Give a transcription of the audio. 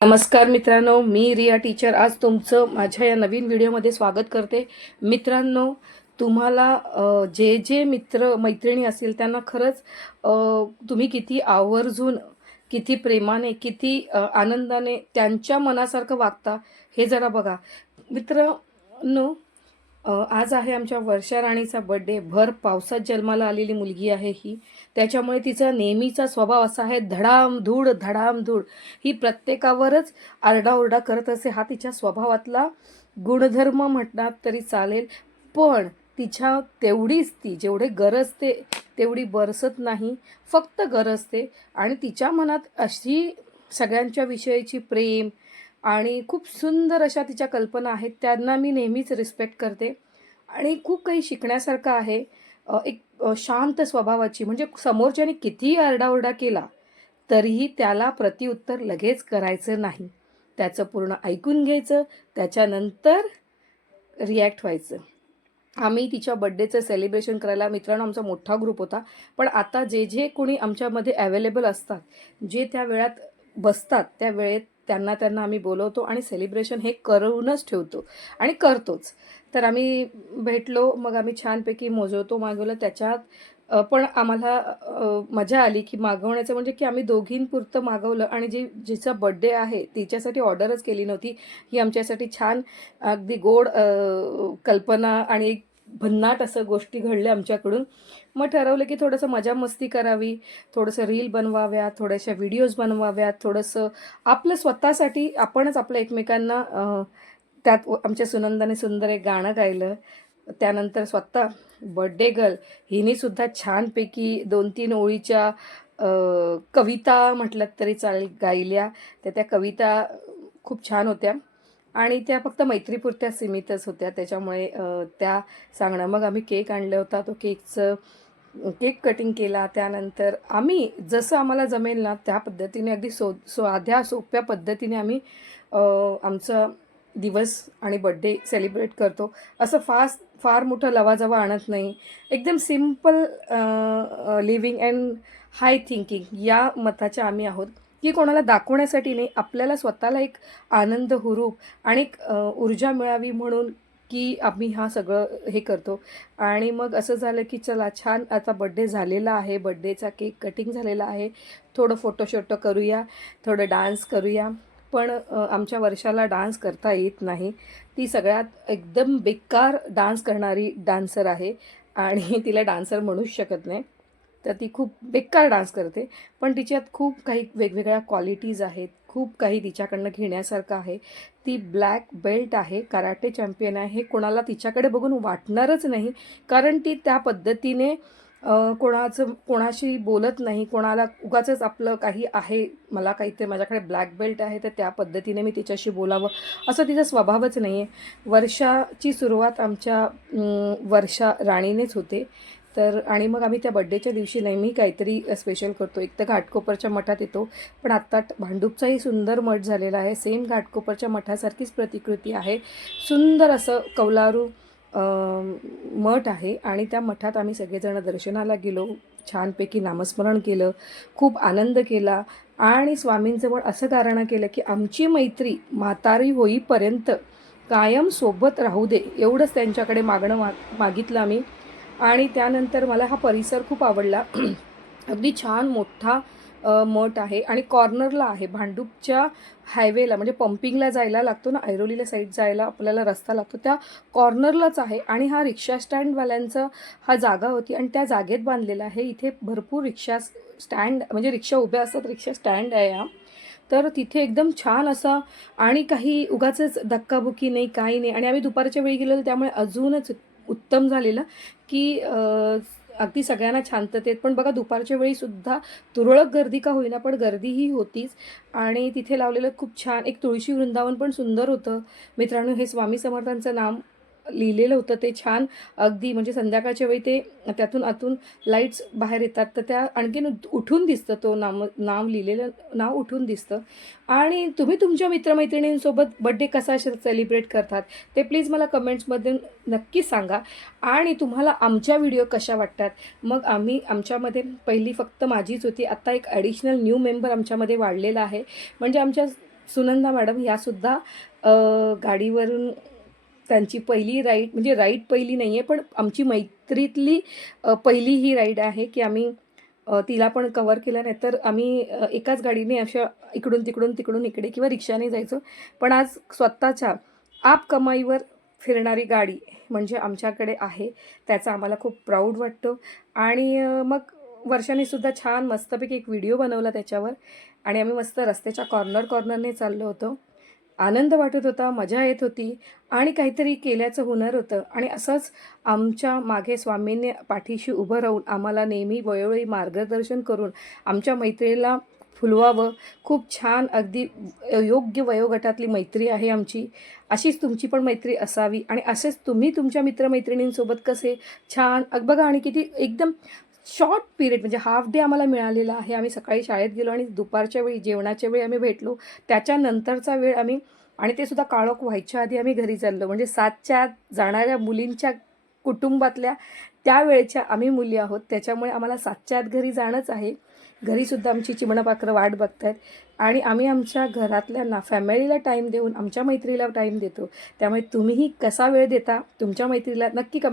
नमस्कार मित्रांनो, मी रिया टीचर आज तुमचं माझ्या या नवीन व्हिडिओमध्ये स्वागत करते. मित्रांनो, तुम्हाला जे जे मित्र मैत्रिणी असतील त्यांना खरंच तुम्ही किती आवर्जून, किती प्रेमाने, किती आनंदाने त्यांच्या मनासारखं वागता हे जरा बघा. मित्रांनो, आज आहे आमच्या वर्षा राणीचा बर्थडे. भर पावसात जन्माला आलेली मुलगी आहे ही. त्याच्यामुळे तिचा नेहमीचा स्वभाव असा आहे, धडामधूड धडामधूड. ही प्रत्येकावरच आरडाओरडा करत असे. हा तिच्या स्वभावातला गुणधर्म म्हटणार तरी चालेल. पण तिच्या तेवढीच ती जेवढे गरजते तेवढी बरसत नाही, फक्त गरजते. आणि तिच्या मनात अशी सगळ्यांच्या विषयीची प्रेम आणि खूप सुंदर अशा तिच्या कल्पना आहेत. त्यांना मी नेहमीच रिस्पेक्ट करते आणि खूप काही शिकण्यासारखं आहे. एक शांत स्वभावाची, म्हणजे समोरच्याने कितीही आरडाओरडा केला तरीही त्याला प्रत्युत्तर लगेच करायचं नाही. त्याचं पूर्ण ऐकून घ्यायचं, त्याच्यानंतर रिॲक्ट व्हायचं. आम्ही तिच्या बड्डेचं सेलिब्रेशन करायला मित्रांनो आमचा मोठा ग्रुप होता. पण आता जे जे कोणी आमच्यामध्ये अवेलेबल असतात, जे त्या वेळात बसतात, त्या वेळेत त्यांना आम्ही बोलवतो आणि सेलिब्रेशन हे करूनच ठेवतो आणि करतोच. तर आम्ही भेटलो, मग आम्ही छानपैकी मागवलं. त्याच्यात पण आम्हाला मजा आली की मागवण्याचं, म्हणजे की आम्ही दोघींपुरतं मागवलं आणि जिचा बड्डे आहे तिच्यासाठी ऑर्डरच केली नव्हती. ही आमच्यासाठी छान अगदी गोड कल्पना आणि एक भन्नाट असं गोष्टी घडल्या आमच्याकडून. मग ठरवलं की थोडंसं मजा मस्ती करावी, थोडंसं रील बनवाव्यात, थोड्याशा व्हिडिओज बनवाव्यात, थोडंसं आपलं स्वतःसाठी आपणच आपल्या एकमेकांना त्यात आमच्या सुनंदाने सुंदर एक गाणं गायलं. त्यानंतर स्वतः बर्थडे गर्ल हिनेसुद्धा छानपैकी 2-3 ओळीच्या कविता म्हटलं तरी चालेल गायल्या. त्या कविता खूप छान होत्या आणि त्या फक्त मैत्रीपुरत्या सीमितच होत्या. त्याच्यामुळे त्या सांगणं. मग आम्ही केक आणला होता. तो केक कटिंग केला. त्यानंतर आम्ही जसं आम्हाला जमेल ना त्या पद्धतीने, अगदी साध्या सोप्या पद्धतीने आम्ही आमचा दिवस आणि बड्डे सेलिब्रेट करतो. असं फार मोठं लवाजवा आणत नाही. एकदम simple living and high thinking या मताच्या आम्ही आहोत, की कोणाला दाखवण्यासाठी नाही, आपल्याला स्वतःला एक आनंद, हुरूप आणि एक ऊर्जा मिळावी म्हणून की आम्ही हा सगळं हे करतो. आणि मग असं झालं की चला छान आता बड्डे झालेला आहे, बड्डेचा केक कटिंग झालेला आहे, थोडं फोटोशोटो करूया, थोडं डान्स करूया. पण आमच्या वर्षाला डान्स करता येत नाही. ती सगळ्यात एकदम बेकार डान्स करणारी डान्सर आहे आणि तिला डान्सर म्हणूच शकत नाही. तर ती खूप बेकार डान्स करते. पण तिच्यात खूप काही वेगवेगळ्या क्वालिटीज आहेत, खूप काही तिच्याकडनं घेण्यासारखं आहे. ती ब्लॅक बेल्ट आहे, कराटे चॅम्पियन आहे. हे कोणाला तिच्याकडे बघून वाटणारच नाही, कारण ती त्या पद्धतीने कोणाशी बोलत नाही. कोणाला उगाचच आपलं काही आहे, मला काहीतरी माझ्याकडे ब्लॅक बेल्ट आहे तर त्या पद्धतीने मी तिच्याशी बोलावं, असं तिचा स्वभावच नाही आहे. वर्षाची सुरुवात आमच्या वर्षा राणीनेच होते. तर आणि मग आम्ही त्या बड्डेच्या दिवशी नेहमी काहीतरी स्पेशल करतो. एक तर घाटकोपरच्या मठात येतो, पण आत्ता भांडूपचाही सुंदर मठ झालेला आहे. सेम घाटकोपरच्या मठासारखीच प्रतिकृती आहे. सुंदर असं कौलारू मठ आहे आणि त्या मठात आम्ही सगळेजण दर्शनाला गेलो. छानपैकी नामस्मरण केलं, खूप आनंद केला आणि स्वामींजवळ असं गाऱ्हाणं केलं की आमची मैत्री म्हातारी होईपर्यंत कायम सोबत राहू दे, एवढंच त्यांच्याकडे मागितलं आम्ही. आणि त्यानंतर मला हा परिसर खूप आवडला. अगदी छान मोठा मठ आहे आणि कॉर्नरला आहे. भांडूपच्या हायवेला, म्हणजे पंपिंगला जायला लागतो ना, ऐरोलीला साईड जायला आपल्याला रस्ता लागतो, त्या कॉर्नरलाच आहे. आणि हा रिक्षा स्टँडवाल्यांचा हा जागा होती आणि त्या जागेत बांधलेला आहे. इथे भरपूर रिक्षा स्टँड, म्हणजे रिक्षा उभ्या असतात, रिक्षा स्टँड आहे हा. तर तिथे एकदम छान असा, आणि काही उगाचच धक्काबुक्की नाही, काही नाही. आणि आम्ही दुपारच्या वेळी गेलेलो त्यामुळे अजूनच उत्तम झालेलं की अगदी सगळ्यांना शांततेत. पण बघा दुपारच्या वेळीसुद्धा तुरळक गर्दी का होईना, पण गर्दी ही होतीच. आणि तिथे लावलेलं खूप छान एक तुळशी वृंदावन पण सुंदर होतं. मित्रांनो, हे स्वामी समर्थांचं नाम लिहिलेलं होतं. ते छान अगदी, म्हणजे संध्याकाळच्या वेळी ते त्यातून आतून लाईट्स बाहेर येतात तर त्या आणखीन उठून दिसतं, तो नाव लिहिलेलं नाव उठून दिसतं. आणि तुम्ही तुमच्या मित्रमैत्रिणींसोबत बड्डे कसा सेलिब्रेट करतात ते प्लीज मला कमेंट्समध्ये नक्की सांगा. आणि तुम्हाला आमच्या व्हिडिओ कशा वाटतात. मग आमच्यामध्ये पहिली फक्त माझीच होती, आत्ता एक ॲडिशनल न्यू मेंबर आमच्यामध्ये वाढलेला आहे. म्हणजे आमच्या सुनंदा मॅडम ह्यासुद्धा गाडीवरून त्यांची पहिली राईड, म्हणजे राईड पहिली नाही आहे पण आमची मैत्रीतली पहिली ही राईड आहे की आम्ही तिला पण कवर केलं. नाही तर आम्ही एकाच गाडीने अशा इकडून तिकडून तिकडून इकडे किंवा रिक्षाने जायचो. पण आज स्वतःच्या आप कमाईवर फिरणारी गाडी म्हणजे आमच्याकडे आहे, त्याचा आम्हाला खूप प्राऊड वाटतो. आणि मग वर्षाने सुद्धा छान मस्तपैकी एक व्हिडिओ बनवला त्याच्यावर आणि आम्ही मस्त रस्त्याच्या कॉर्नरने चाललो होतो. आनंद वाटत होता, मजा येत होती आणि काहीतरी केल्याचं हुनर होतं. आणि असंच आमच्या मागे स्वामींनी पाठीशी उभं राहून आम्हाला नेहमी वेळोवेळी मार्गदर्शन करून आमच्या मैत्रीला फुलवावं. खूप छान अगदी योग्य वयोगटातली मैत्री आहे आमची. अशीच तुमची पण मैत्री असावी आणि असेच तुम्ही तुमच्या मित्रमैत्रिणींसोबत कसे छान बघा. आणि किती एकदम शॉर्ट पिरियड म्हणजे हाफ डे आम्हाला मिळालेला आहे. आम्ही सकाळी शाळेत गेलो आणि दुपारच्या वेळी जेवणाच्या वेळी आम्ही भेटलो. त्याच्यानंतरचा वेळ आम्ही, आणि ते सुद्धा काळोख व्हायच्या आधी आम्ही घरी चाललो. म्हणजे 7च्या जाणाऱ्या मुलींच्या कुटुंबातल्या त्या वेळच्या आम्ही मुली आहोत. त्याच्यामुळे आम्हाला 7च्या आत घरी जाणंच आहे. घरीसुद्धा आमची चिमणपाखरं वाट बघत आहेत आणि आम्ही आमच्या घरातल्यांना फॅमिलीला टाईम देऊन आमच्या मैत्रीला टाईम देतो. त्यामुळे तुम्हीही कसा वेळ देता तुमच्या मैत्रीला नक्की कमेंट